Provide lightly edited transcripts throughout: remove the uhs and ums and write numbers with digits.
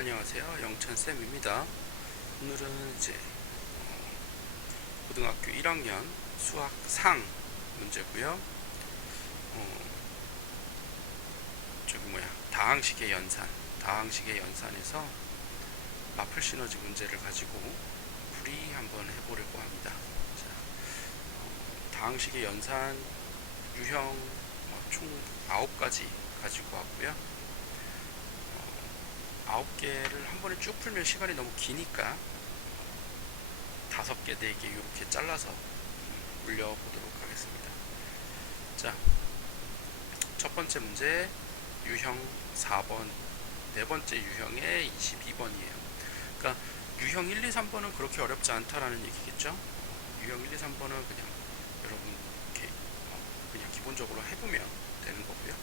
안녕하세요. 영천쌤입니다. 오늘은 이제 고등학교 1학년 수학 상 문제고요. 다항식의 연산에서 마플 시너지 문제를 가지고 풀이 한번 해보려고 합니다. 자, 다항식의 연산 유형 총 9가지 가지고 왔고요. 9개를 한 번에 쭉 풀면 시간이 너무 기니까 5개, 4개 이렇게 잘라서 올려보도록 하겠습니다. 자, 첫 번째 문제 유형 4번, 네 번째 유형의 22번이에요. 그러니까 유형 1, 2, 3번은 그렇게 어렵지 않다라는 얘기겠죠. 유형 1, 2, 3번은 그냥 여러분 이렇게 그냥 기본적으로 해보면 되는 거고요.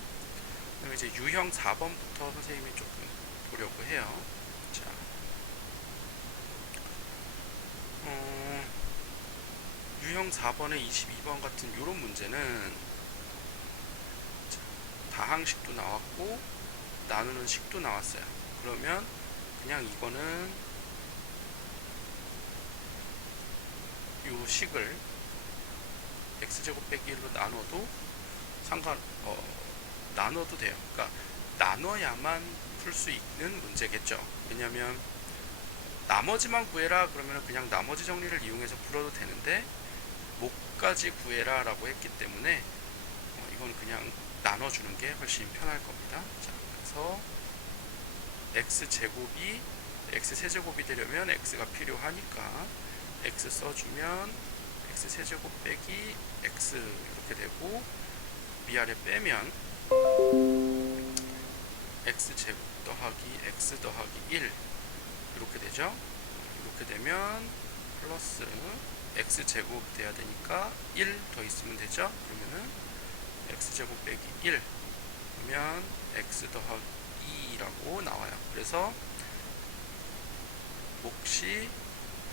그럼 이제 유형 4번부터 선생님이 조금 보려고 해요. 자, 유형 4번의 22번 같은 이런 문제는 자, 다항식도 나왔고 나누는 식도 나왔어요. 그러면 그냥 이거는 이 식을 x제곱 빼기 1로 나눠도 나눠도 돼요. 그러니까 나눠야만 풀 수 있는 문제겠죠. 왜냐면 나머지만 구해라 그러면 그냥 나머지 정리를 이용해서 풀어도 되는데 목까지 구해라 라고 했기 때문에 이건 그냥 나눠주는 게 훨씬 편할 겁니다. 자, 그래서 x제곱이 x세제곱이 되려면 x가 필요하니까 x 써주면 x세제곱 빼기 x 이렇게 되고 위아래 빼면 x제곱 더하기 x 더하기 1 이렇게 되죠. 이렇게 되면 플러스 x제곱 돼야 되니까 1 더 있으면 되죠. 그러면은 x제곱 빼기 1 그러면 x 더하기 2라고 나와요. 그래서 몫이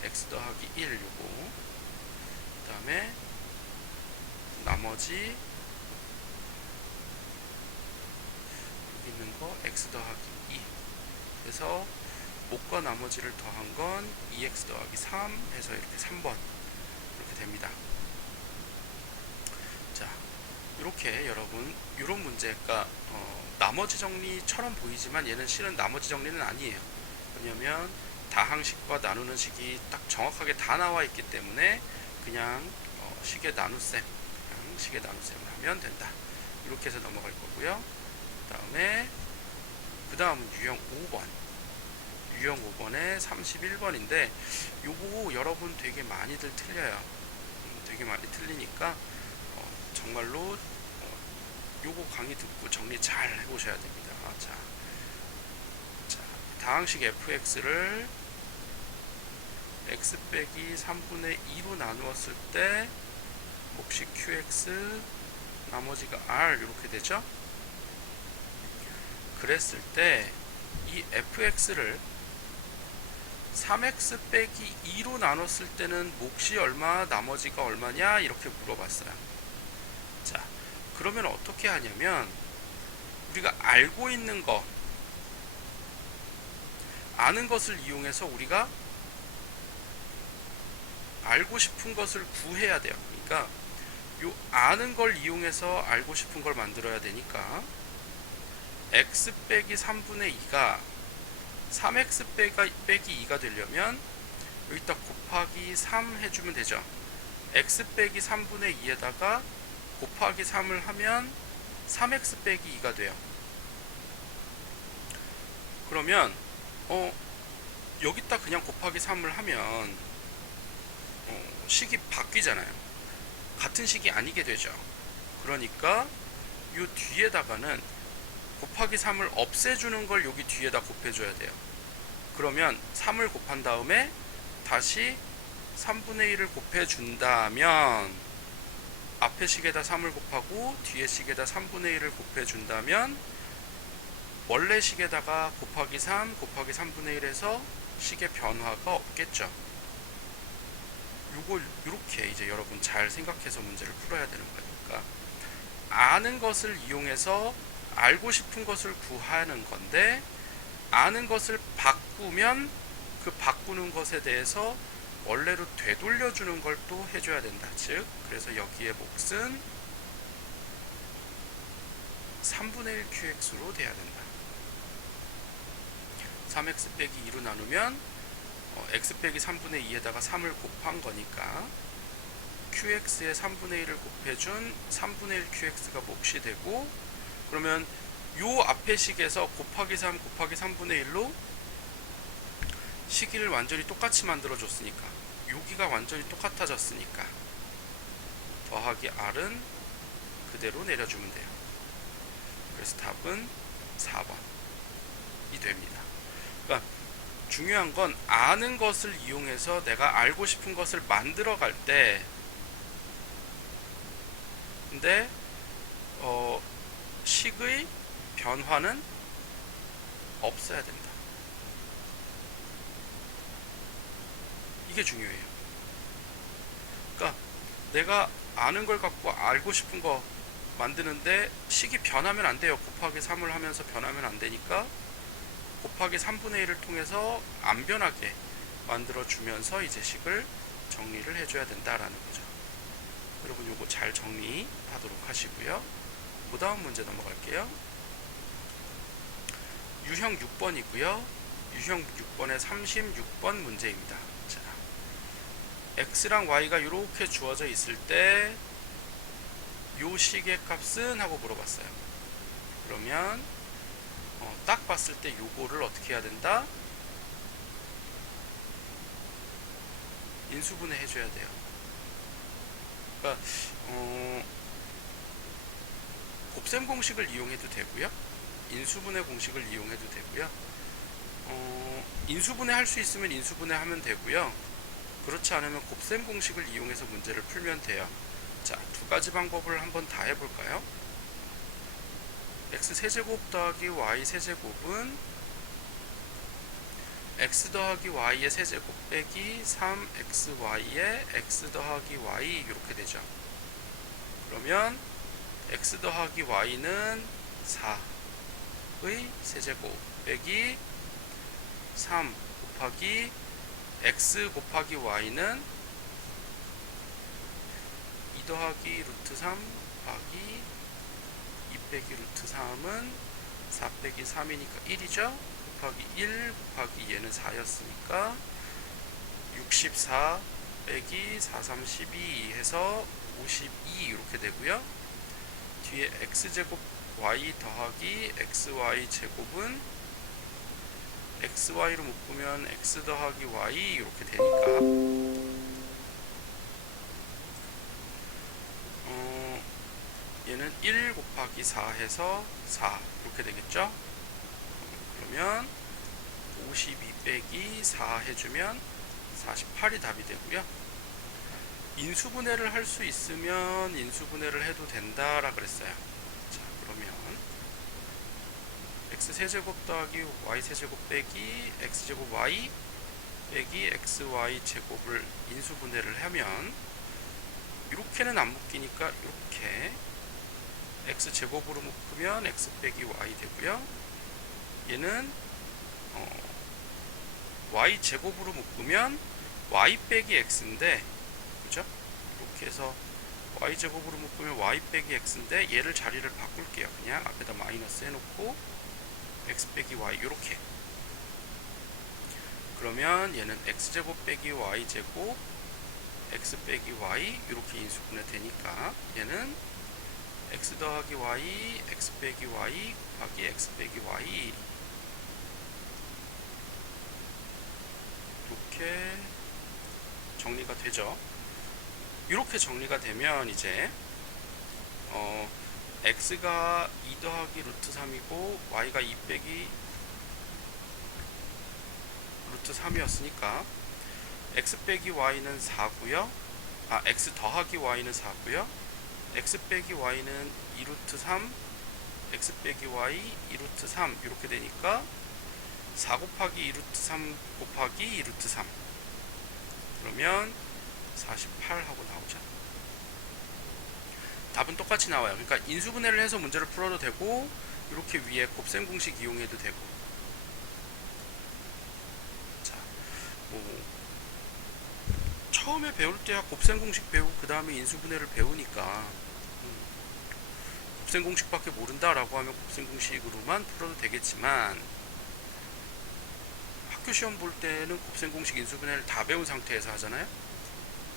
x 더하기 1 요거 그 다음에 나머지 여기 있는 거 x 더하기 2 그래서 목과 나머지를 더한 건 2x 더하기 3 해서 이렇게 3번 이렇게 됩니다. 자, 이렇게 여러분 이런 문제가 나머지 정리처럼 보이지만 얘는 실은 나머지 정리는 아니에요. 왜냐면 다항식과 나누는 식이 딱 정확하게 다 나와 있기 때문에 그냥 식의 나눗셈을 하면 된다. 이렇게 해서 넘어갈 거고요. 그 다음은 유형 5번. 유형 5번에 31번인데 요거 여러분 되게 많이들 틀려요. 되게 많이 틀리니까 정말로 요거 강의 듣고 정리 잘 해보셔야 됩니다. 자, 다항식 fx를 x 빼기 3분의 2로 나누었을 때 몫이 qx 나머지가 r 이렇게 되죠. 그랬을 때 이 fx를 3x 빼기 2로 나눴을 때는 몫이 얼마 나머지가 얼마냐 이렇게 물어봤어요. 자, 그러면 어떻게 하냐면 우리가 알고 있는 거 아는 것을 이용해서 우리가 알고 싶은 것을 구해야 돼요. 그러니까 요 아는 걸 이용해서 알고 싶은 걸 만들어야 되니까 x 빼기 3분의 2가 3x 빼기 2가 되려면 여기다 곱하기 3 해주면 되죠. x 빼기 3분의 2에다가 곱하기 3을 하면 3x 빼기 2가 돼요. 그러면 여기다 그냥 곱하기 3을 하면 식이 바뀌잖아요. 같은 식이 아니게 되죠. 그러니까 이 뒤에다가는 곱하기 3을 없애주는 걸 여기 뒤에다 곱해줘야 돼요. 그러면 3을 곱한 다음에 다시 3분의 1을 곱해준다면 앞에 식에다 3을 곱하고 뒤에 식에다 3분의 1을 곱해준다면 원래 식에다가 곱하기 3 곱하기 3분의 1 해서 식의 변화가 없겠죠. 요걸 이렇게 이제 여러분 잘 생각해서 문제를 풀어야 되는 거니까 아는 것을 이용해서 알고 싶은 것을 구하는 건데 아는 것을 바꾸면 그 바꾸는 것에 대해서 원래로 되돌려주는 걸 또 해줘야 된다. 즉 그래서 여기에 몫은 3분의 1 qx로 돼야 된다. 3x 빼기 2로 나누면 x 빼기 3분의 2에다가 3을 곱한 거니까 qx에 3분의 1을 곱해준 3분의 1 qx가 몫이 되고, 그러면 요 앞에 식에서 곱하기 3 곱하기 3분의 1로 식을 완전히 똑같이 만들어 줬으니까, 여기가 완전히 똑같아졌으니까 더하기 r은 그대로 내려주면 돼요. 그래서 답은 4번이 됩니다. 그러니까 중요한 건 아는 것을 이용해서 내가 알고 싶은 것을 만들어 갈 때, 근데 식의 변화는 없어야 된다. 이게 중요해요. 그러니까 내가 아는 걸 갖고 알고 싶은 거 만드는데 식이 변하면 안 돼요. 곱하기 3을 하면서 변하면 안 되니까 곱하기 3분의 1을 통해서 안 변하게 만들어 주면서 이제 식을 정리를 해줘야 된다라는 거죠. 여러분 요거 잘 정리하도록 하시고요. 그 다음 문제 넘어갈게요. 유형 6번이고요. 유형 6번의 36번 문제입니다. 자, x랑 y가 이렇게 주어져 있을 때 요 식의 값은? 하고 물어봤어요. 그러면 딱 봤을 때 요거를 어떻게 해야 된다? 인수분해 해줘야 돼요. 그러니까 곱셈 공식을 이용해도 되고요, 인수분해 공식을 이용해도 되고요. 인수분해 할 수 있으면 인수분해 하면 되고요. 그렇지 않으면 곱셈 공식을 이용해서 문제를 풀면 돼요. 자, 두 가지 방법을 한번 다 해볼까요? x 세제곱 더하기 y 세제곱은 x 더하기 y의 세제곱 빼기 3xy의 x 더하기 y 이렇게 되죠. 그러면 x 더하기 y는 4의 세제곱 빼기 3 곱하기 x 곱하기 y는 2 더하기 루트 3 곱하기 2 빼기 루트 3은 4 빼기 3이니까 1이죠. 곱하기 1 곱하기 얘는 4였으니까 64 빼기 4, 3, 12 해서 52 이렇게 되고요. 뒤에 x제곱 y 더하기 xy 제곱은 xy로 묶으면 x 더하기 y 이렇게 되니까 얘는 1 곱하기 4 해서 4 이렇게 되겠죠. 그러면 52 빼기 4 해주면 48이 답이 되고요. 인수분해를 할 수 있으면 인수분해를 해도 된다라 그랬어요. 자, 그러면 x 세제곱 더하기 y 세제곱 빼기 x제곱 y 빼기 xy 제곱을 인수분해를 하면 이렇게는 안 묶이니까 이렇게 x제곱으로 묶으면 x 빼기 y 되고요. 얘는 y제곱으로 묶으면 y 빼기 x인데, 그죠? 이렇게 해서 y제곱으로 묶으면 y 빼기 x인데 얘를 자리를 바꿀게요. 그냥 앞에다 마이너스 해놓고 x 빼기 y 이렇게. 그러면 얘는 x제곱 빼기 y제곱 x 빼기 y 이렇게 인수분해 되니까 얘는 x 더하기 y x 빼기 y 곱하기 x 빼기 y 이렇게 정리가 되죠. 이렇게 정리가 되면 이제 x가 2 더하기 루트 3이고 y가 2 빼기 루트 3이었으니까 x 빼기 y는 4고요. x 더하기 y는 4고요. x 빼기 y는 2루트 3, x 빼기 y 2루트 3 이렇게 되니까 4 곱하기 2루트 3 곱하기 2루트 3 그러면 48 하고 나오죠. 답은 똑같이 나와요. 그러니까 인수분해를 해서 문제를 풀어도 되고 이렇게 위에 곱셈 공식 이용해도 되고, 뭐 처음에 배울 때야 곱셈 공식 배우고 그 다음에 인수분해를 배우니까 곱셈 공식밖에 모른다라고 하면 곱셈 공식으로만 풀어도 되겠지만 학교 시험 볼 때는 곱셈 공식 인수분해를 다 배운 상태에서 하잖아요.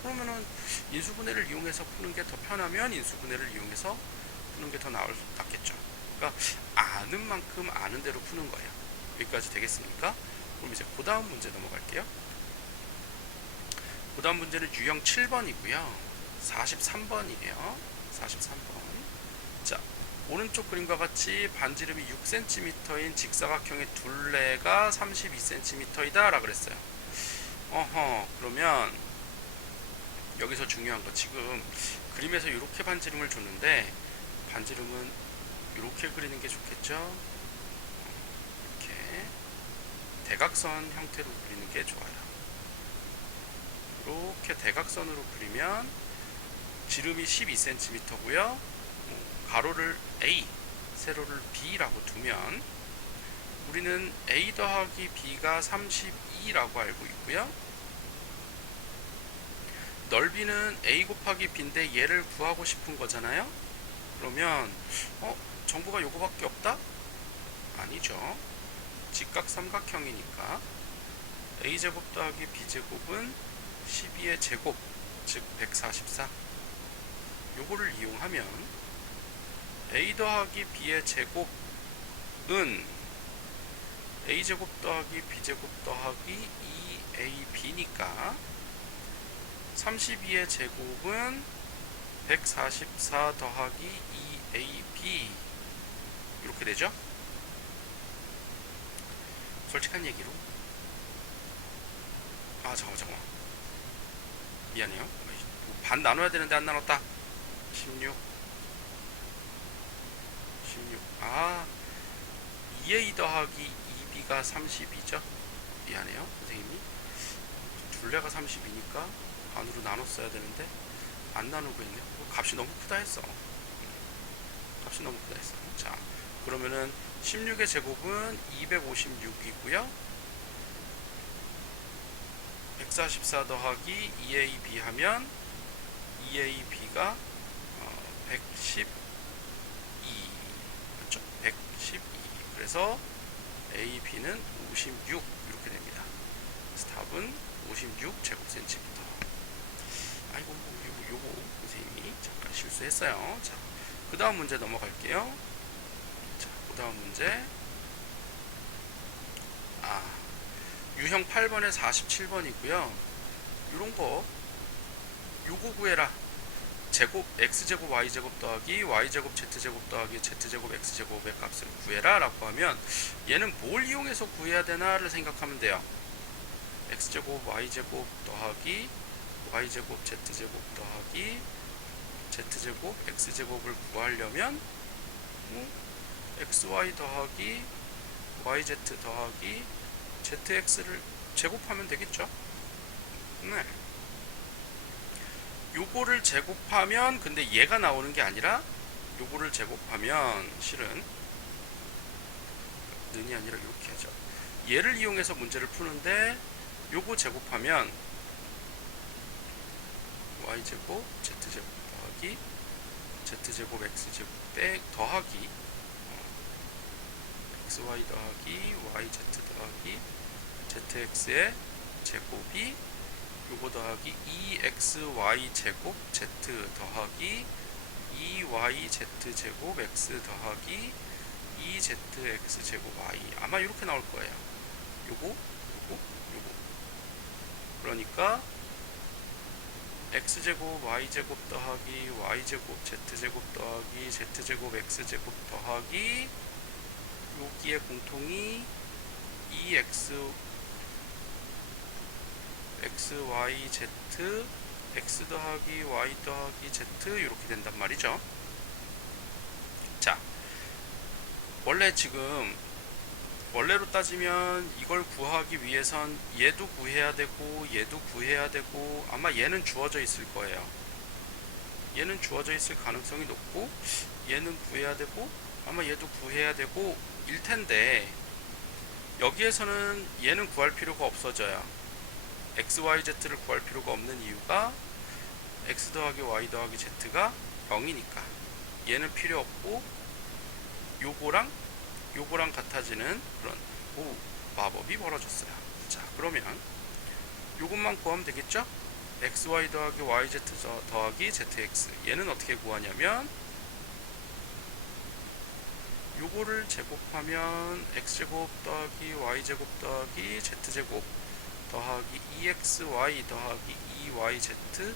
그러면은 인수분해를 이용해서 푸는 게 더 편하면 인수분해를 이용해서 푸는 게 더 낫겠죠. 그러니까 아는 만큼 아는 대로 푸는 거예요. 여기까지 되겠습니까? 그럼 이제 그 다음 문제 넘어갈게요. 그 다음 문제는 유형 7번이고요 43번이에요 43번. 자, 오른쪽 그림과 같이 반지름이 6cm인 직사각형의 둘레가 32cm이다 라고 그랬어요. 그러면 여기서 중요한 거, 지금 그림에서 이렇게 반지름을 줬는데 반지름은 이렇게 그리는 게 좋겠죠. 이렇게 대각선 형태로 그리는 게 좋아요. 이렇게 대각선으로 그리면 지름이 12cm고요 가로를 A, 세로를 B라고 두면 우리는 A 더하기 B가 32라고 알고 있고요. 넓이는 A 곱하기 B인데 얘를 구하고 싶은 거잖아요. 그러면 정보가 요거밖에 없다? 아니죠. 직각삼각형이니까 A제곱 더하기 B제곱은 12의 제곱, 즉 144. 요거를 이용하면 A 더하기 B의 제곱은 A제곱 더하기 B제곱 더하기 2AB니까 32의 제곱은 144 더하기 2AB 이렇게 되죠. 솔직한 얘기로 잠깐만 미안해요. 반 나눠야 되는데 안 나눴다. 16 2A 더하기 2B가 32죠. 미안해요 선생님이. 둘레가 32니까 반으로 나눴어야 되는데 안 나누고 있네요. 값이 너무 크다 했어. 자, 그러면은 16의 제곱은 256이고요 144 더하기 2AB 하면 2AB가 112 맞죠? 112. 그래서 AB는 56 이렇게 됩니다. 답은 56 제곱센티미터. 아이고 요거 선생님이 잠깐 실수했어요. 자, 그 다음 문제 넘어갈게요. 자, 그 다음 문제 유형 8번에 47번이고요 요런거 요거 구해라. 제곱 x제곱 y제곱 더하기 y제곱 z제곱 더하기 z제곱 x제곱의 값을 구해라 라고 하면 얘는 뭘 이용해서 구해야 되나를 생각하면 돼요. x제곱 y제곱 더하기 y제곱 z제곱 더하기 z제곱 x제곱을 구하려면 xy 더하기 yz 더하기 zx를 제곱하면 되겠죠. 네. 요거를 제곱하면 근데 얘가 나오는 게 아니라 요거를 제곱하면 실은 는이 아니라 이렇게 하죠. 얘를 이용해서 문제를 푸는데 요거 제곱하면 y제곱 z제곱 더하기 z제곱 x제곱 빼 더하기 xy 더하기 yz 더하기 zx의 제곱이 요거 더하기 2xy 제곱 z 더하기 2yz 제곱 x 더하기 2zx 제곱 y 아마 이렇게 나올 거예요. 요거 그러니까 x제곱 y제곱 더하기 y제곱 z제곱 더하기 z제곱 x제곱 더하기 여기에 공통이 2x y, z, x 더하기 y 더하기 z 이렇게 된단 말이죠. 자, 원래 지금 원래로 따지면 이걸 구하기 위해선 얘도 구해야 되고 얘도 구해야 되고 아마 얘는 주어져 있을 거예요. 얘는 주어져 있을 가능성이 높고 얘는 구해야 되고 아마 얘도 구해야 되고 일 텐데 여기에서는 얘는 구할 필요가 없어져요. x, y, z를 구할 필요가 없는 이유가 x 더하기 y 더하기 z가 0이니까 얘는 필요 없고 요거랑 같아지는 그런 마법이 벌어졌어요. 자, 그러면 요것만 구하면 되겠죠? xy 더하기 yz 더하기 zx, 얘는 어떻게 구하냐면 요거를 제곱하면 x제곱 더하기 y제곱 더하기 z제곱 더하기 2xy 더하기 2yz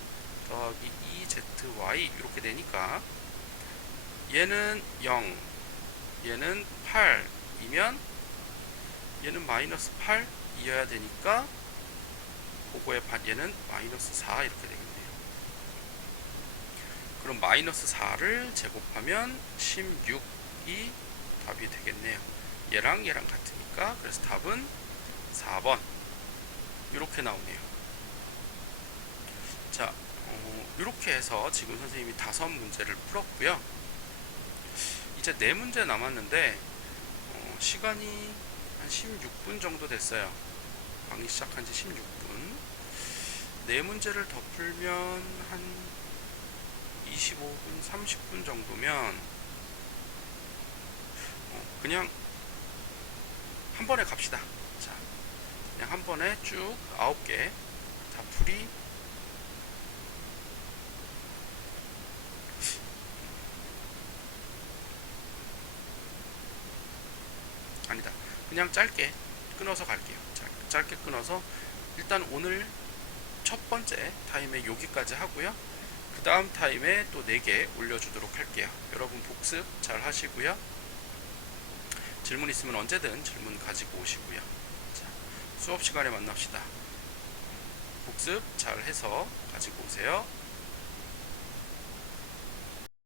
더하기 2zy 이렇게 되니까 얘는 0, 얘는 8이면 얘는 마이너스 8이어야 되니까 그거의 얘는 마이너스 4 이렇게 되겠네요. 그럼 마이너스 4를 제곱하면 16이 답이 되겠네요. 얘랑 같으니까. 그래서 답은 4번 이렇게 나오네요. 자, 이렇게 해서 지금 선생님이 5문제를 풀었고요. 이제 4문제 남았는데 시간이 한 16분 정도 됐어요. 강의 시작한 지 16분. 4문제를 더 풀면 한 25분, 30분 정도면 그냥 한 번에 갑시다. 자, 그냥 한 번에 쭉 9개 다 풀이 아니다. 그냥 짧게 끊어서 갈게요. 자, 짧게 끊어서 일단 오늘 첫 번째 타임에 여기까지 하고요. 그 다음 타임에 또 4개 올려주도록 할게요. 여러분 복습 잘 하시고요. 질문 있으면 언제든 질문 가지고 오시고요. 자, 수업 시간에 만납시다. 복습 잘 해서 가지고 오세요.